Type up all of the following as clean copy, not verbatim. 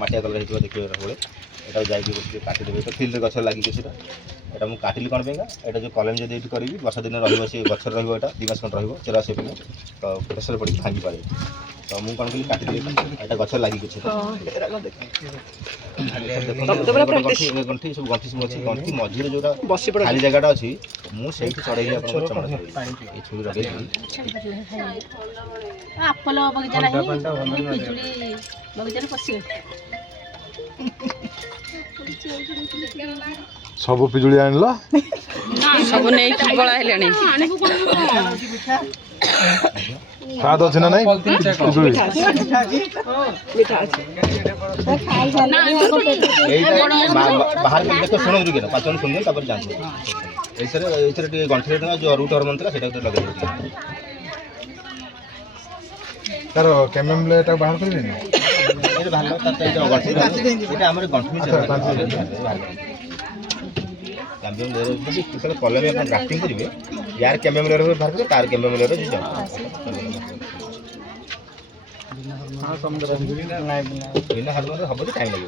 ମାଟିଆ କଲର ହେଇଥିବ ଦେଖିବେ ସବୁବେଳେ ଏଇଟା ଯାଇକି କାଟିଦେବେ ତ ଫିଲ୍ଡରେ ଗଛ ଲାଗିକି ସେଟା ଏଇଟା ମୁଁ କାଟିଲି କ'ଣ ପାଇଁକା ଏଇଟା ଯେଉଁ କଲମ ଯଦି ଏଇଠି କରିବି ବର୍ଷା ଦିନ ରହିବ ସେ ଗଛରେ ରହିବ ଏଇଟା 2 ମାସ ଖଣ୍ଡେ ରହିବ ଚେର ଆସିବା ପାଇଁ ତ ପ୍ରେସର ପଡ଼ିକି ଭାଙ୍ଗି ପାରେ ତ ମୁଁ କ'ଣ କଲି କାଟିଦେଲି ଏଇଟା ଗଛ ଲାଗିକି ଅଛି ଗଣ୍ଠି ସବୁ ଅଛି ଗଣ୍ଠି ମଝିରେ ଯେଉଁଟା ଖାଲି ଜାଗାଟା ଅଛି ମୁଁ ସେଇଠି ଚଢ଼େଇଲି ଆପଣଙ୍କ ଚମଡ଼ା ଏଇ ଛୁରୀ ଲଗେଇଲି ଆପଲ ବଗିଚା ନାହିଁ ପିଜୁଳି ବଗିଚାରେ ପଶିବ ସବୁ ପିଜୁଳି ଆଣିଲ ସବୁ ନେଇକି ପଳା ହେଲେଣି ସ୍ୱାଦ ଅଛି ନା ନାଇଁ ପିଜୁଳି ବାହାରେ ଦେଖ ଶୁଣନ୍ତୁ ଟିକେ 5 ଜଣ ଶୁଣିବେ ତାପରେ ଜାଣିବେ ଏଇଥିରେ ଟିକେ ଗଣ୍ଠିରେ ଯେଉଁ ରୁଟ୍ ହରମୋନ୍ ଥିଲା ସେଇଟା ଲଗେଇ ତାର କେମେମ୍ଲେ ଏଟା ବାହାର କରିବେନି ଆମର ଗଣ୍ଠି କଲମୀ ଆପଣ ଗ୍ରାଫ୍ଟିଂ କରିବେ ୟାର କେମେମ୍ଲେର ବାହାର କରିବେ ତାର କେମେମ୍ଲେର ବିନା ହାର୍ମୋନ୍ରେ ହେବ ଟାଇମ୍ ଲାଗିବ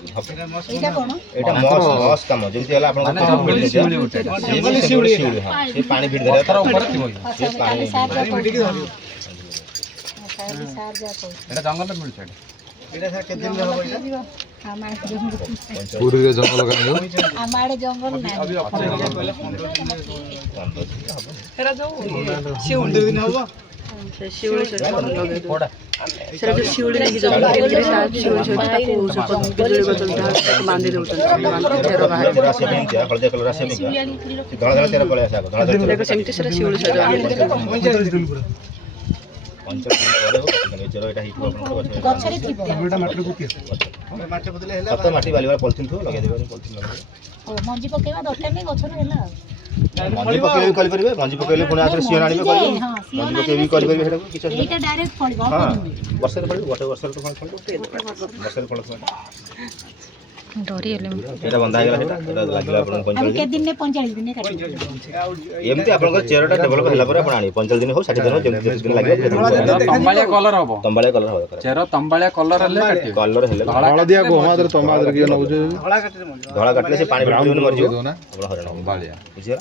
ଏଇଟା ମସ୍ କାମ ଯେମିତି ହେଲା ଆପଣଙ୍କର ଶିଉଳି ସେ ପାଣି ଭିଡ଼ି ଦେଲେ এটা জঙ্গলে মিলছে এটা স্যার কেতে দিন হবে এটা আমার জঙ্গল পুরীরে জঙ্গল কাহিনী আমার জঙ্গল নাই সেটা যাও শিউলি দিন হবে শিউলি সেটা যে শিউলি নাকি জঙ্গল থেকে শিউলি সেটাକୁ ପିଜୁଳି ଗଛ ବାନ୍ଧି ଦେଉଛନ୍ତି ଚେର ବାହାରେ ହଳଦିଆ କଲର ଆସିବା ଧଳା ଧଳା ଚେର ପଳେଇ ଆସିବ ଧଳା ଧଳା ସେମିତି ସେଟା ଶିଉଳି ସହିତ ଗଛରେ ଥିବ ମାଟି ବାଲିବାଲା ପଲିଥିନ୍ ଥିବ ଲଗେଇ ଦେବେ ପଲିଥିନ୍ ଲଗେଇ ମଞ୍ଜି ପକେଇବା ଦରକାର ନାହିଁ ଗଛରେ ହେଲା ମଞ୍ଜି ପକେଇଲେ ବି କରିପାରିବେ ମଞ୍ଜି ପକେଇଲେ ପୁଣି ଆଉଥରେ ସିଅନ ଆଣିବେ କରିବେ ମଞ୍ଜି ପକେଇ ବି କରିପାରିବେ ସେଟାକୁ କିଛି ଅସୁବିଧା ଏଇଟା ଡାଇରେକ୍ଟ ଫଳିବ ହଁ ବର୍ଷରେ ଫଳିବ ଗୋଟେ ବର୍ଷରେ ତ ଫଳିବ ବର୍ଷରେ ଫଳ ଡରି ହେଲେ এটা বন্ধ হয়ে গেল এটা লাগিলা আপন 45 କେତେ ଦିନରେ 45 ଦିନରେ କାଟିବ এমতি আপনাদের চেয়ারটা ডেভেলপ হলা পরে আপন আনি 45 দিন হোক 60 দিন হোক যেমতি দিন লাগিব তম্বাଳିଆ কଲର ହବ তম্বাଳିଆ কলর হবে ଚେର ତମ୍ବାଳିଆ କଲର ହେଲେ କାଟିବେ কলর হেলে ହଳଦିଆ ଗୋମାଦରେ ତମାଦରେ କିଏ ନଉଛ ধଳା কাটলে সে পানি ভিতরে মরি যাব না আপন হରଣ ତମ୍ବାଳିଆ বুঝিলা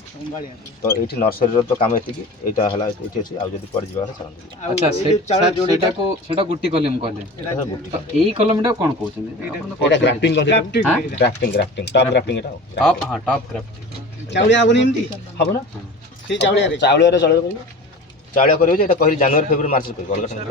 তো এইটি নর্সারির তো কাম এতিকি এইটা হলা এইটি ଅଛି ଆଉ যদি পড়ি ଯିବା ଚାଲନ୍ତୁ ଆଚ୍ଛା ସେଟା ଗୁଟି କଲମ କହିଲେ ତ ଏଇ କଲମଟା କ'ଣ କହୁଛନ୍ତି এটা grafting grafting grafting top grafting এটা ଟପ୍ ହଁ ଟପ୍ କ୍ରାଫ୍ଟ ଚାଉଳିଆ ହବନି ଏମିତି হবো না ସେଇ ଚାଉଳିଆରେ ଚାଉଳିଆରେ ଚଳିବ ଚାଉଳିଆ କରିବ ଯେ এটা କହିଲି ଜାନୁଆରୀ ଫେବୃଆରୀ ମାର୍ଚ୍ଚରେ କରିବ ଅଲଗା ଟାଇମ୍